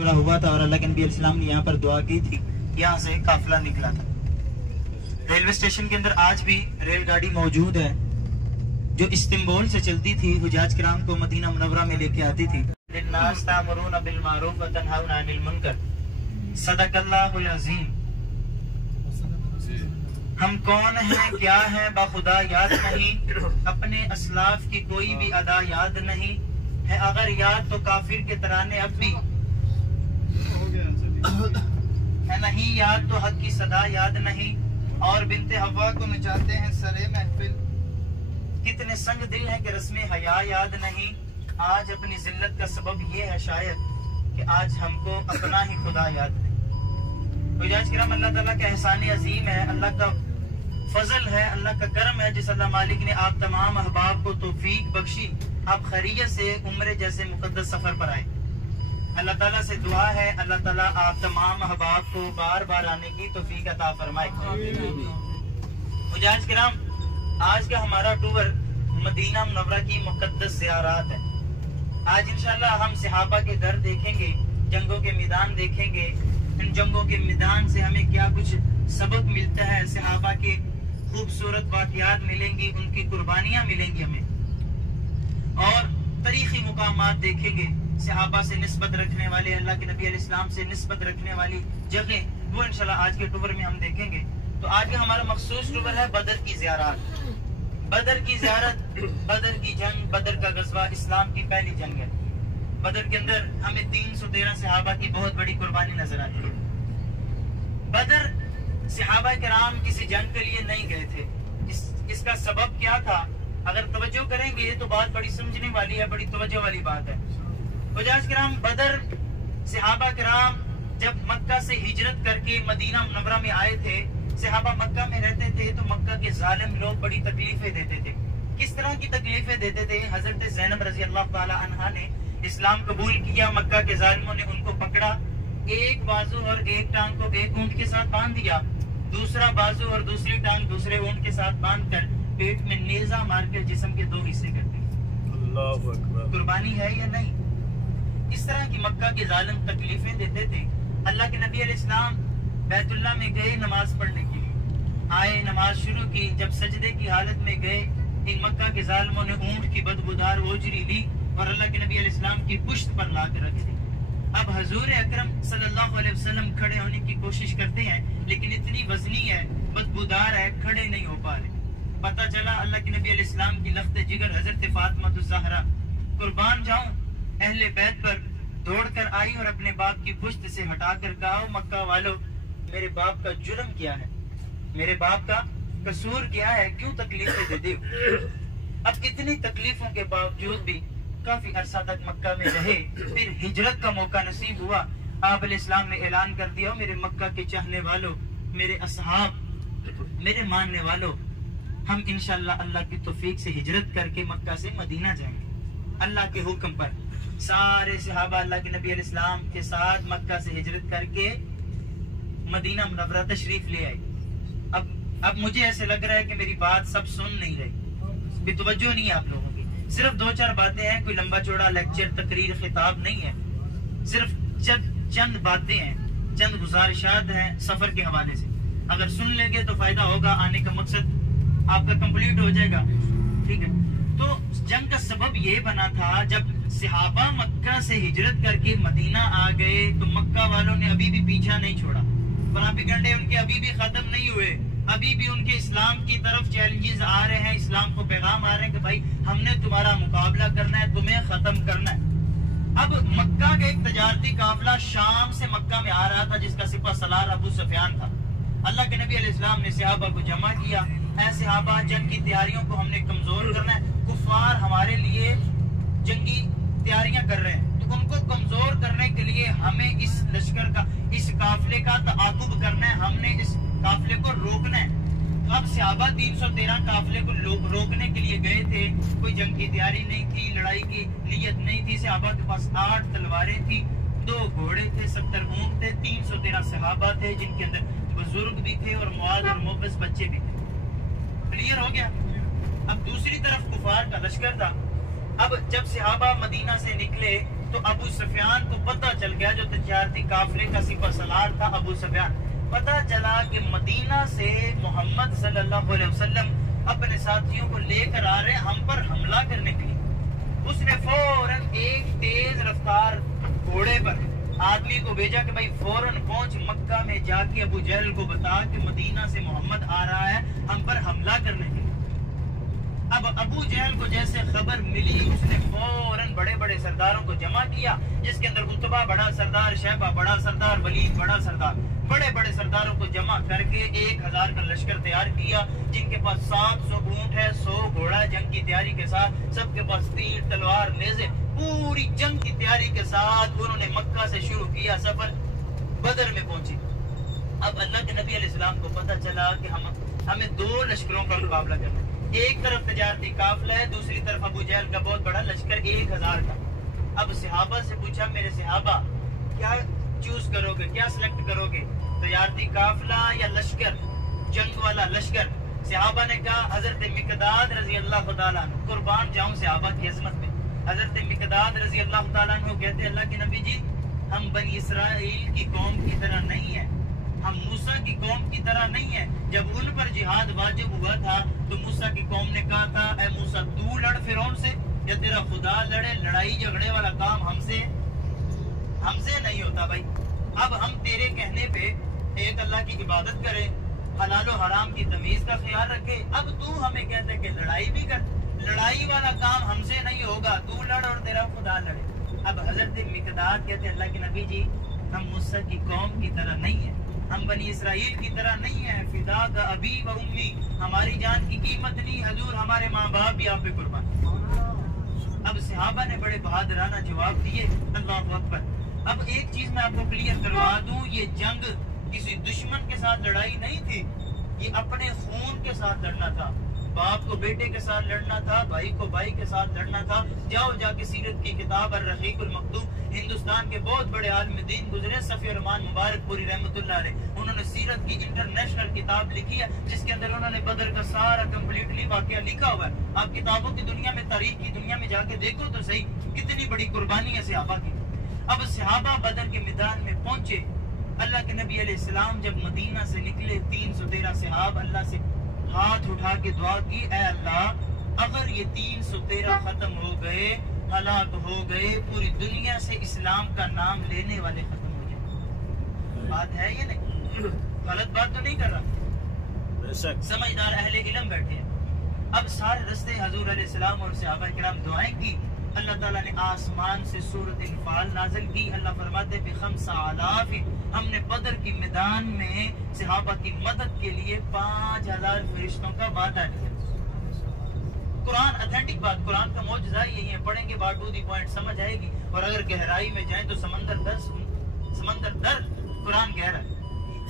मशवरा हुआ था और अल्लाह के नबी अलैहिस्सलाम ने यहाँ पर दुआ की थी। यहाँ से काफिला निकला था। रेलवे स्टेशन के अंदर आज भी रेलगाड़ी मौजूद है जो इस्तांबुल से चलती थी, हुजाज किराम को मदीना मुनव्वरा में लेके आती थी। सदक़ल्लाहुल अज़ीम। हम कौन हैं, क्या हैं, बाखुदा याद नहीं, अपने असलाफ की कोई भी अदा याद नहीं है, अगर याद तो काफिर के तराने अब भी है, नहीं याद तो हक की सदा याद नहीं, और बिनते हवा को नचाते हैं सरे महफिल। कितने संग दिल हैं कि रस्मे हया याद नहीं, आज अपनी जिल्लत का सबब ये है शायद कि आज हमको अपना ही खुदा याद नहीं। हुजाज किराम, अल्लाह ताला का एहसान अजीम है, अल्लाह का फजल है, अल्लाह का करम है, जिस अल्लाह मालिक ने आप तमाम अहबाब को तौफीक बख्शी, आप खैरियत से उम्रे जैसे मुकद्दस सफर पर आए। अल्लाह ताला से दुआ है, अल्लाह ताला आप तमाम अहबाब को बार बार आने की तौफीक अता फरमाए। हुजाज किराम, आज का हमारा टूर मदीना मुनव्वरा की मुकद्दस ज़ियारत है। आज इंशाल्लाह हम सहाबा के घर देखेंगे, जंगों के मैदान देखेंगे, इन जंगों के मैदान से हमें क्या कुछ सबक मिलता है, सहाबा के खूबसूरत वाक़यात मिलेंगी, उनकी कुर्बानियां मिलेंगी हमें, और तारीखी मुकामात देखेंगे, सहाबा से निस्बत रखने वाले, अल्लाह के नबी अलैहिस्सलाम से निस्बत रखने वाली जगह, वो इंशाल्लाह आज के टूर में हम देखेंगे। तो आज का हमारा मखसूस टूर है बदर की ज़ियारत। बदर की ज़ियारत, बदर की जंग, बदर का गज़वा इस्लाम की पहली जंग है। बदर के अंदर हमें 313 सहाबा की बहुत बड़ी कुर्बानी नजर आती है। बदर सहाबा किराम किसी जंग के लिए नहीं गए थे। इसका सबब क्या था, अगर तवज्जो करेंगे तो बात बड़ी समझने वाली है, बड़ी तवज्जो वाली बात है। हुजाज किराम, बदर सहाबा किराम जब मक्का से हिजरत करके मदीना मुनव्वरा में आए थे, सहाबा मक्का में रहते थे तो मक्का के जालिम लोग बड़ी तकलीफें देते थे। किस तरह की तकलीफें देते थे? हजरत ज़ैनब रज़ी अल्लाह ताला अन्हा ने इस्लाम कबूल किया, मक्का के जालिमों ने उनको पकड़ा, एक बाजू और एक टांग को एक ऊंट के साथ बांध दिया, दूसरा बाजू और दूसरी टांग दूसरे ऊंट के साथ बांध कर पेट में नेजा मार कर जिस्म के 2 हिस्से कर दिए। अल्लाहु अकबर। कुर्बानी है या नहीं? इस तरह की मक्का के जालिम तकलीफें देते थे। अल्लाह के नबी अलैहिस्सलाम बैतुल्लाह में गए नमाज पढ़ने के लिए, आए, नमाज शुरू की, जब सजदे की हालत में गए, इन मक्का के जालिमों ने ऊंट की बदबूदार ओजरी ली और अल्लाह के नबी अलैहिस्सलाम की पुश्त पर ला कर रख दी। अब हुजूर अकरम सल्लल्लाहु अलैहि वसल्लम खड़े होने की कोशिश करते हैं, लेकिन इतनी वजनी है, बदबूदार है, खड़े नहीं हो पा रहे। पता चला अल्लाह के नबी अलैहिस्सलाम की लख्त जिगर हजरत फातिमा ज़हरा कुर्बान जाऊं अहले बैत पर दौड़ कर आई और अपने बाप की पुश्त से हटा कर कहा, मक्का वालों, मेरे बाप का जुर्म क्या है, मेरे बाप का कसूर क्या है, क्यों तकलीफें दे दी? अब इतनी तकलीफों के बावजूद भी काफी अरसा तक मक्का में रहे, फिर हिजरत का मौका नसीब हुआ। आप अलैहिस्सलाम ने ऐलान कर दिया, मेरे मक्का के चाहने वालों, मेरे असहाब, मेरे मानने वालों, हम इंशाअल्लाह अल्लाह की तौफीक से हिजरत करके मक्का से मदीना जाएंगे। अल्लाह के हुक्म पर सारे सहाबा अल्लाह के नबी अलैहिस्सलाम के साथ मक्का से हिजरत करके मदीना मुनव्वरा तशरीफ ले आए। अब मुझे ऐसे लग रहा है कि मेरी बात सब सुन नहीं रही, तवज्जो नहीं है आप लोगों की। सिर्फ 2-4 बातें हैं, कोई लंबा चौड़ा लेक्चर, तकरीर, खिताब नहीं है, सिर्फ चंद बातें हैं, चंद गुजारिशात हैं सफर के हवाले से। अगर सुन लेंगे तो फायदा होगा, आने का मकसद आपका कंप्लीट हो जाएगा, ठीक है। तो जंग का सबब ये बना था, जब सहाबा मक्का से हिजरत करके मदीना आ गए तो मक्का वालों ने अभी भी पीछा नहीं छोड़ा, प्रोपेगेंडे उनके अभी भी खत्म नहीं हुए, अभी भी उनके इस्लाम की तरफ चैलेंजेस आ रहे हैं, इस्लाम को पैगाम आ रहे हैं कि भाई हमने तुम्हारा मुकाबला करना है, तुम्हें खत्म करना है। अब मक्का का एक तजारती काफिला शाम से मक्का में आ रहा था, जिसका सिपा सलार अबू सुफियान था। अल्लाह के नबी अलैहिस्सलाम ने सहाबा को जमा किया, ऐ सहाबा, जंग की तैयारियों को हमने कमजोर करना है, कुफार हमारे लिए जंगी तैयारियां कर रहे हैं, तो उनको कमजोर करने के लिए हमें इस लश्कर का, इस काफिले का तआकुब करना है, हमने इस काफिले को रोकना है। तो अब सहाबा 313 काफिले को रोकने के लिए गए थे, कोई जंग की तैयारी नहीं थी, लड़ाई की नीयत नहीं थी। सहाबा के पास 8 तलवारें थी, 2 घोड़े थे, 70 ऊंट थे, 313 सहाबा थे, जिनके अंदर बुजुर्ग भी थे और मुआद और मुबस बच्चे भी थे। क्लियर हो गया? अब दूसरी तरफ कुफार का लश्कर था। अब जब सहाबा मदीना से निकले तो अबू सुफियान को पता चल गया, जो तजारती काफिले का सिपह सलार था अबू सुफियान, पता चला कि मदीना से मोहम्मद सल्लल्लाहु अलैहि वसल्लम अपने साथियों को लेकर आ रहे हैं हम पर हमला करने के लिए। उसने फौरन एक तेज रफ्तार घोड़े पर आदमी को भेजा कि भाई फौरन पहुंच मक्का में जाके अबू जहल को बता कि मदीना से मोहम्मद आ रहा है हम पर हमला करने के लिए। अब अबू जहल को जैसे खबर मिली, उसने फौरन बड़े बड़े सरदारों को जमा किया, जिसके अंदर उतबा बड़ा सरदार, शैबा बड़ा सरदार, वलीद बड़ा सरदार, बड़े बड़े सरदारों को जमा करके 1000 का लश्कर तैयार किया, जिनके पास 700 ऊंट है, 100 घोड़ा, जंग की तैयारी के साथ, सबके पास तीर तलवार नेज़े, पूरी जंग की तैयारी के साथ उन्होंने मक्का से शुरू किया सफर, बदर में पहुंचे। अब अल्लाह के नबी अलैहिस्सलाम को पता चला कि हमें 2 लश्करों का मुकाबला करना है। एक तरफ तजारती काफिला है, दूसरी तरफ अबू जहल का बहुत बड़ा लश्कर 1000 का। अब सहाबा से पूछा, मेरे सहाबा क्या चूज करोगे, क्या सिलेक्ट करोगे, तजारती काफिला या लश्कर, जंग वाला लश्कर? सहाबा ने कहा हजरत मिकदाद रजी अल्लाह तआला अन्हु, कुर्बान जाऊं सहाबा की अजमत में। हजरत मिकदाद रजी अल्लाह तआला अन्हु कहते, अल्लाह के नबी जी, हम बनी इसराइल की कौम की तरह नहीं है, हम मूसा की कौम की तरह नहीं है। जब उन पर जिहाद वाजिब हुआ था तो मूसा की कौम ने कहा था, ऐ मूसा तू लड़ फिरौन से या तेरा खुदा लड़े, लड़ाई झगड़े वाला काम हमसे नहीं होता भाई। अब हम तेरे कहने पे एक अल्लाह की इबादत करें, हलाल और हराम की तमीज का ख्याल रखे। अब तू हमें कहते कि लड़ाई भी कर, लड़ाई वाला काम हमसे नहीं होगा, तू लड़ और तेरा खुदा लड़े। अब हजरत मिकदाद कहते, अल्लाह के नबी जी, हम मूसा की कौम की तरह नहीं है, हम बनी इसराइल की तरह नहीं है, फिदा का अबी व उम्मी, हमारी जान की कीमत नहीं हजूर, हमारे माँ बाप भी आप पे कुर्बान। अब सहाबा ने बड़े बहादुराना जवाब दिए, अल्लाहु अकबर। अब एक चीज मैं आपको क्लियर करवा दूं, ये जंग किसी दुश्मन के साथ लड़ाई नहीं थी, ये अपने खून के साथ लड़ना था, बाप को बेटे के साथ लड़ना था, भाई को भाई के साथ लड़ना था। जाओ जाके सीरत की किताब अर्रहीकुल मक्तूम, हिंदुस्तान के बहुत बड़े आलिम दीन गुजरे सफी रहमान मुबारकपुरी रहमतुल्लाह अलैह, उन्होंने सीरत की इंटरनेशनल किताब लिखी है, जिसके अंदर उन्होंने बदर का सारा कंप्लीटली वाकया लिखा हुआ है। आप किताबों की दुनिया में, तारीख की दुनिया में जाके देखो तो सही, कितनी बड़ी कुर्बानी है सहाबा की। अब सहाबा बदर के मैदान में पहुंचे। अल्लाह के नबी अलैहिस्सलाम जब मदीना से निकले, 313 सहाब अल्लाह से हाथ उठा के दुआ की, ऐ अल्लाह, अगर ये 313 खत्म हो गए, हलाक हो गए, पूरी दुनिया से इस्लाम का नाम लेने वाले खत्म हो जाए। बात है ये नहीं, गलत बात तो नहीं कर रहा, समझदार अहले इल्म बैठे हैं। अब सारे रस्ते हजूर अलैहिस्सलाम और सहाबा किराम दुआएं की। अल्लाह ताला ने आसमान से सूरत इन्फाल नाज़िल की। अल्लाह फरमाते हैं बिखम्सा आलाफ, हमने बदर की मैदान में सहाबा की मदद के लिए 5000 फरिश्तों का वादा किया। कुरान ऑथेंटिक बात, कुरान का मौजज़ा यही है, पढ़ेंगे बात टू दी पॉइंट समझ आएगी। और अगर गहराई में जाए तो समंदर दर कुरान गहरा।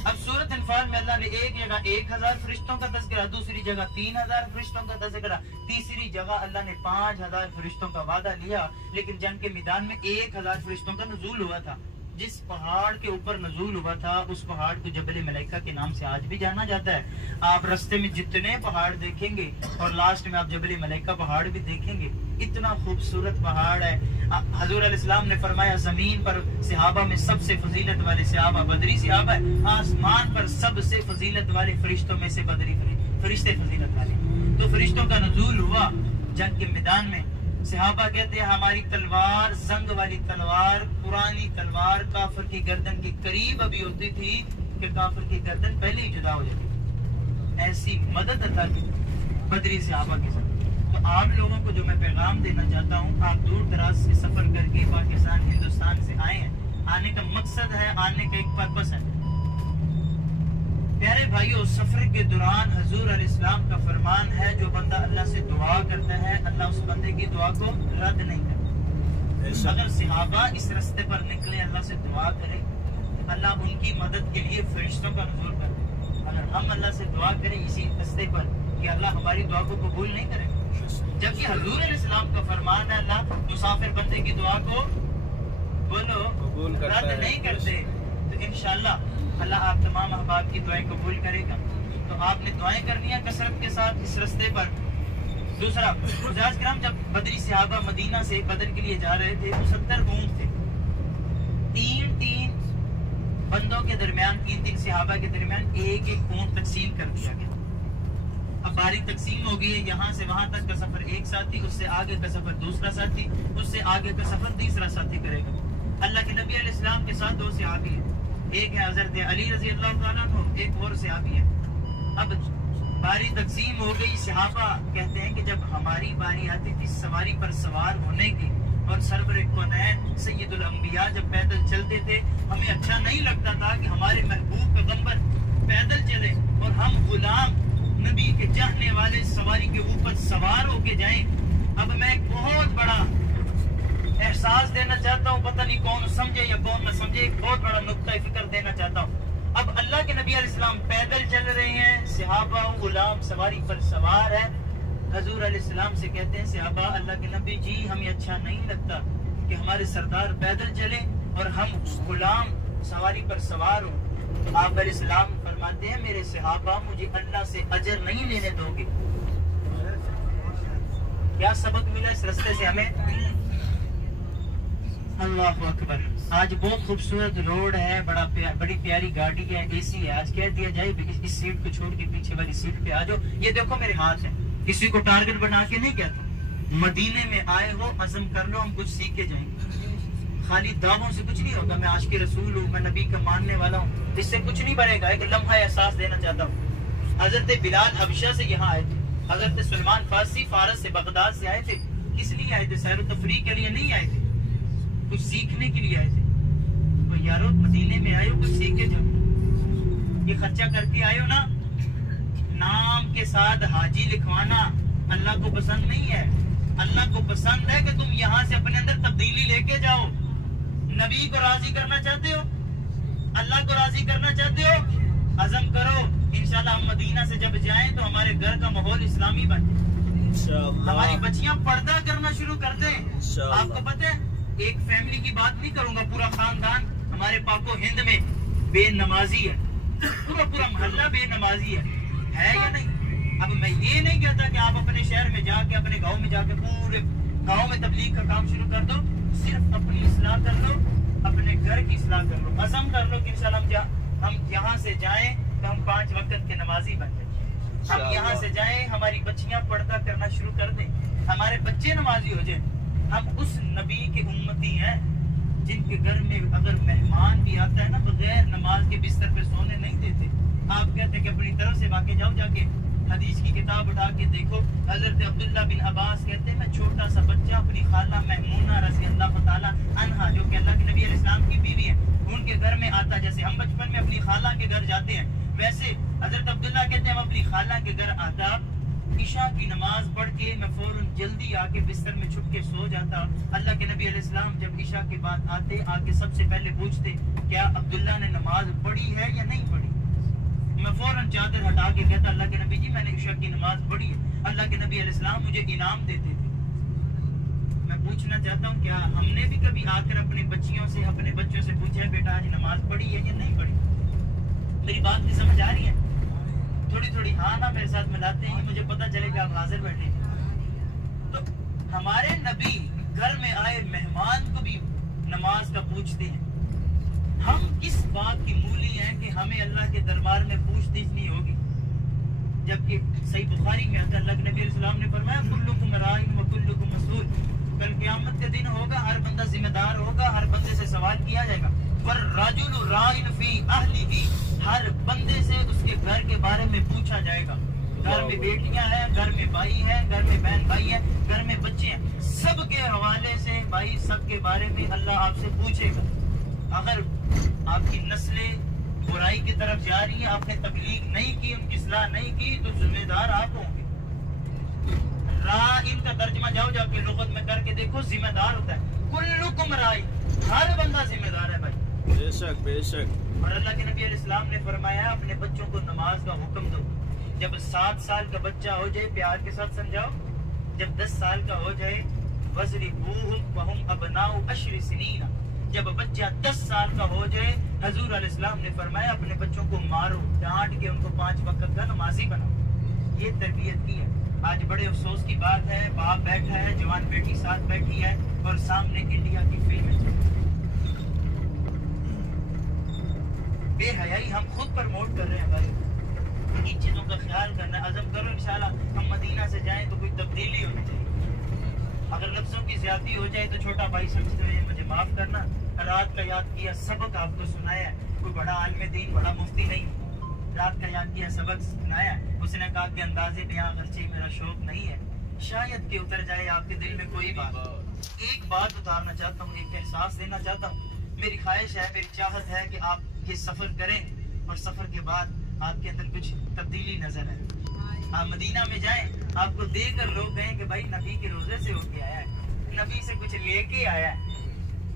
अब सूरत इन्फाल में अल्लाह ने एक जगह 1000 फरिश्तों का तज़किरा, दूसरी जगह 3000 फरिश्तों का तज़किरा, तीसरी जगह अल्लाह ने 5000 फरिश्तों का वादा लिया। लेकिन जंग के मैदान में 1000 फरिश्तों का नुज़ूल हुआ था। जिस पहाड़ के ऊपर नज़ूल हुआ था उस पहाड़ को जबल मलाइका के नाम से आज भी जाना जाता है। आप रास्ते में जितने पहाड़ देखेंगे और लास्ट में आप जबल मलाइका पहाड़ भी देखेंगे, इतना खूबसूरत पहाड़ है। हजूर अलैहिस्सलाम ने फरमाया, जमीन पर सहाबा में सबसे फजीलत वाले सहाबा बदरी सहाबा है, आसमान पर सबसे फजीलत वाले फरिश्तों में से बदरी फरिश्ते फजीलत वाले। तो फरिश्तों का नज़ूल हुआ जंग के मैदान में। सहाबा कहते हैं हमारी तलवार, जंग वाली तलवार, पुरानी तलवार काफिर की गर्दन के करीब अभी होती थी कि काफिर की गर्दन पहले ही जुदा हो जाती। ऐसी मदद अता की बदरी सहाबा के साथ। तो आप लोगों को जो मैं पैगाम देना चाहता हूँ, आप दूर दराज से सफर करके पाकिस्तान, हिंदुस्तान से आए हैं, आने का मकसद है, आने का एक पर्पस है। प्यारे भाइयों, सफर के दौरान हजूर अलैहिस्सलाम का फरमान है, जो बंदा अल्लाह से दुआ करता है अल्लाह उस बंदे की दुआ को रद्द नहीं करता। अगर सहाबा इस रास्ते पर निकले, अल्लाह से दुआ करे, अल्लाह उनकी मदद के लिए फरिश्तों का नुज़ूल करे। अगर हम अल्लाह से दुआ करें इसी रास्ते पर कि अल्लाह हमारी दुआ को कबूल नहीं करेगा। जबकि हजूर अलैहिस्सलाम का फरमान है, अल्लाह मुसाफिर बंदे की दुआ को बोलो रद्द नहीं करते। तो इंशाअल्लाह अल्लाह आप तमाम अहबाब की दुआएं कबूल करेगा। तो आपने दुआएं करनी है कसरत के साथ इस रास्ते पर। दूसरा, मुजाहिद किराम जब बदरी सहाबा मदीना से बदर के लिए जा रहे थे तो 70 ऊंट थे। तीन बंदों के दरमियान, तीन सहाबा के दरमियान एक ऊंट तकसीम कर दिया गया। अब बारी तकसीम हो गई है, यहाँ से वहां तक का सफर एक साथी, उससे आगे का सफर दूसरा साथी, उससे आगे का सफर तीसरा साथी करेगा। अल्लाह के नबी अलैहिस्सलाम के साथ 2 सहाबी है, एक है हजरत अली रजी अल्लाह ताला अन्हु, एक और सहाबी है। अब बारी तकसीम हो गई। सहाबा कहते हैं कि जब हमारी बारी आती थी सवारी पर सवार होने की, और सरवर कौनैन सैयदुल अंबिया जब पैदल चलते थे, हमें अच्छा नहीं लगता था कि हमारे महबूब पैगंबर पैदल चले और हम गुलाम नबी के चाहने वाले सवारी के ऊपर सवार होके जाएं। अब मैं एक बहुत बड़ा एहसास देना चाहता हूँ, पता नहीं कौन समझे या कौन न समझे, एक बहुत बड़ा नुक्ता फिक्र देना चाहता हूँ। अब अल्लाह के नबी अलैहिस्सलाम पैदल चल रहे हैं, सहाबा गुलाम सवारी पर सवार है। हजूर अलैहिस्सलाम से कहते हैं सहाबा, अल्लाह के नबी जी हमें अच्छा नहीं लगता कि हमारे सरदार पैदल चले और हम गुलाम सवारी पर सवार हो। आप अलैहिस्सलाम फरमाते हैं, मेरे सहाबा मुझे अल्लाह से अजर नहीं लेने दोगे। क्या सबक मिला इस रास्ते से हमें? अल्लाह अकबर। आज बहुत खूबसूरत रोड है, बड़ी प्यारी गाड़ी है, एसी है। आज कह दिया जाए इस सीट को छोड़ के पीछे वाली सीट पे आ जाओ, ये देखो मेरे हाथ है। किसी को टारगेट बना के नहीं कहता। मदीने में आए हो, अज़म कर लो हम कुछ सीख के जाएंगे। खाली दावों से कुछ नहीं होगा। मैं आशिक़ रसूल हूँ, मैं नबी का मानने वाला हूँ, इससे कुछ नहीं बढ़ेगा। एक लम्हा एहसास देना चाहता हूँ। हजरत बिलाल हबशा से यहाँ आए थे, हजरत सलमान फारसी फारस से बगदाद से आए थे। किस लिए आए थे? सैर तफरीह के लिए नहीं आए थे, कुछ सीखने के लिए आए थे। तो यारो मदीने में आए हो, कुछ सीख के जाओ। ये खर्चा करके आए हो ना, नाम के साथ हाजी लिखवाना अल्लाह को पसंद नहीं है। अल्लाह को पसंद है कि तुम यहाँ से अपने अंदर तब्दीली लेके जाओ। नबी को राजी करना चाहते हो, अल्लाह को राजी करना चाहते हो, अज़म करो इंशाल्लाह हम मदीना से जब जाएं तो हमारे घर का माहौल इस्लामी बन जाए, हमारी बच्चियां पर्दा करना शुरू कर दें। आपको पता है, एक फैमिली की बात नहीं करूंगा, पूरा खानदान हमारे पाको हिंद में बेनमाजी है, पूरा मोहल्ला बेनमाजी है या नहीं? अब मैं ये नहीं कहता कि आप अपने शहर में जाके, अपने गांव में जाके पूरे गांव में तबलीग का काम शुरू कर दो। सिर्फ अपनी इस्लाह कर लो, अपने घर की इस्लाह कर लो, अज़म कर लो कि इंशाल्लाह हम यहाँ से जाएं तो हम 5 वक्त के नमाजी बन जाए। हम यहाँ से जाएं, हमारी बच्चियां पर्दा करना शुरू कर दें, हमारे बच्चे नमाजी हो जाए। हम उस नबी के उम्मती हैं जिनके घर में अगर मेहमान भी आता है ना, बगैर नमाज के बिस्तर पे सोने नहीं देते। आप कहते हैं कि अपनी तरफ से वाकई जाओ, जाके हदीस की किताब उठा के देखो। हजरत अब्दुल्ला बिन अब्बास कहते हैं, मैं छोटा सा बच्चा अपनी खाला मैमूना रज़ी अल्लाह ताला अन्हा, जो कि अल्लाह के नबी अलैहिस्सलाम की बीवी है, उनके घर में आता। जैसे हम बचपन में अपनी खाला के घर जाते हैं, वैसे हजरत अब्दुल्ला कहते हैं, हम अपनी खाला के घर आता, ईशा की नमाज पढ़ के मैं फौरन जल्दी आके बिस्तर में छुप के सो जाता। अल्लाह के नबी अलैहिस्सलाम जब ईशा के बाद आते, आके सबसे पहले पूछते, क्या अब्दुल्ला ने नमाज पढ़ी है या नहीं पढ़ी? मैं फौरन चादर हटा के कहता, अल्लाह के नबी जी मैंने ईशा की नमाज पढ़ी है। अल्लाह के नबी अलैहिस्सलाम मुझे इनाम देते थे। मैं पूछना चाहता हूँ, क्या हमने भी कभी आकर अपने बच्चियों से, अपने बच्चों से पूछा है, बेटा आज नमाज पढ़ी है या नहीं पढ़ी? मेरी बात नहीं समझ आ रही है? थोड़ी हाँ ना मेरे साथ मिलाते हैं, मुझे पता चलेगा आप हाजिर बैठे। तो हमारे नबी घर में आए मेहमान को भी नमाज का पूछते हैं। हम किस बात की मूली हैं कि हमें अल्लाह के दरबार में पूछताछ नहीं होगी? जबकि सही बुखारी में आता है, अल्लाह के नबी अलैहिस्सलाम ने फरमाया, कुल्लुकुम राइन व कुल्लुकुम मसऊल। कल क़यामत के दिन होगा, हर बंदा जिम्मेदार होगा, हर बंदे से सवाल किया जाएगा। वर राजुलु राइन फी अहलिही, हर बंदे से उसके घर के बारे में पूछा जाएगा। घर में बेटियां हैं, घर में भाई है, घर में बहन भाई है, घर में बच्चे हैं, सबके हवाले से भाई सबके बारे में अल्लाह आपसे पूछेगा। अगर आपकी नस्लें बुराई की तरफ जा रही है, आपने तबलीग नहीं की, उनकी इस्लाह नहीं की, तो जिम्मेदार आप होंगे। राइन का तर्जमा जाओ जाके लुगत में करके देखो, जिम्मेदार होता है। कुल्लुकुम राइन, हर बंदा जिम्मेदार है भाई, बेशक बेशक। और अल्लाह के नबी अलैहिस्सलाम ने फरमाया, अपने बच्चों को नमाज का हुक्म दो। जब 7 साल का बच्चा हो जाए, प्यार के साथ समझाओ। जब 10 साल का हो जाए, वज़रिबूहुम वहुम अबनाउ 10 सिनीना, जब बच्चा 10 साल का हो जाए, हजूर अलैहिस्सलाम ने फरमाया, अपने बच्चों को मारो, डांट के उनको 5 वक्त का नमाजी बनाओ। ये तरबियत की है। आज बड़े अफसोस की बात है, बाप बैठा है, जवान बेटी साथ बैठी है और सामने इंडिया की फिल्में चल रही हैं। बेहयाई हम खुद प्रमोट कर रहे हैं भाई। इन चीजों का ख्याल करना, अज़म करो इंशाल्लाह हम मदीना से जाएं तो कोई तब्दीली होनी चाहिए। अगर लफ्जों की ज्यादती हो जाए तो छोटा भाई समझते हुए मुझे माफ करना। रात का याद किया सबक आपको सुनाया, कोई बड़ा आलिम दीन, बड़ा मुफ्ती नहीं, रात का याद किया सबक सुनाया। उसने कहा कि अंदाजे बयां खर्चे मेरा शौक नहीं है, शायद कि उतर जाए आपके दिल में कोई बात। एक बात उतारना चाहता हूँ, एक एहसास देना चाहता हूँ। मेरी ख्वाहिश है, मेरी चाहत है कि आप ये सफर करें और सफर के बाद आपके अंदर कुछ तब्दीली नजर आए। आप मदीना में जाएं, आपको देखकर लोग कहें कि भाई नबी के रोजे से होके आया है, नबी से कुछ लेके आया है।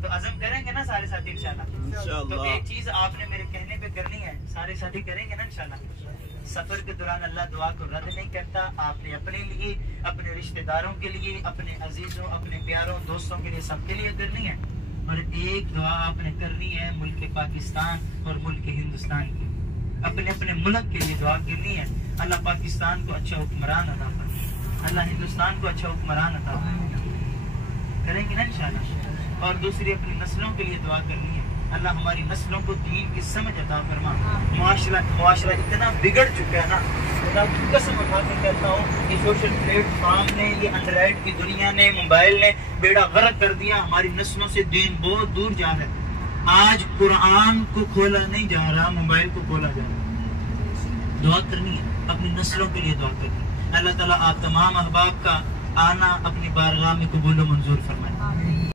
तो अज़म करेंगे ना सारे साथी इंशाल्लाह। तो एक चीज आपने मेरे कहने पे करनी है, सारे साथी करेंगे ना इंशाल्लाह। सफर के दौरान अल्लाह दुआ को रद्द नहीं करता। आपने अपने लिए, अपने रिश्तेदारों के लिए, अपने अजीजों, अपने प्यारों, दोस्तों के लिए, सबके लिए करनी है। और एक दुआ आपने करनी है मुल्क पाकिस्तान और मुल्क हिंदुस्तान की, अपने अपने मुल्क के लिए दुआ करनी है। अल्लाह पाकिस्तान को अच्छा हुक्मरान अता फरमाए, अल्लाह हिंदुस्तान को अच्छा हुक्मरान अता फरमाए। करेंगे ना इंशाल्लाह। और दूसरी अपनी नस्लों के लिए दुआ करनी है, अल्लाह हमारी नस्लों को दीन की समझ अता फरमा। मुआशरा इतना बिगड़ चुका है ना, मैं कसम उठा के कहता हूँ, ये सोशल प्लेटफॉर्म ने, ये एंड्रॉइड की दुनिया ने, मोबाइल ने बेड़ा गर्क कर दिया। हमारी नस्लों से दीन बहुत दूर जा रहा है। आज कुरान को खोला नहीं जा रहा, मोबाइल को खोला जा रहा। दुआ करनी है, अपनी नस्लों के लिए दुआ करनी है। अल्लाह ताला आप तमाम अहबाब का आना अपनी बारगाह में कबूल मंजूर फरमाए।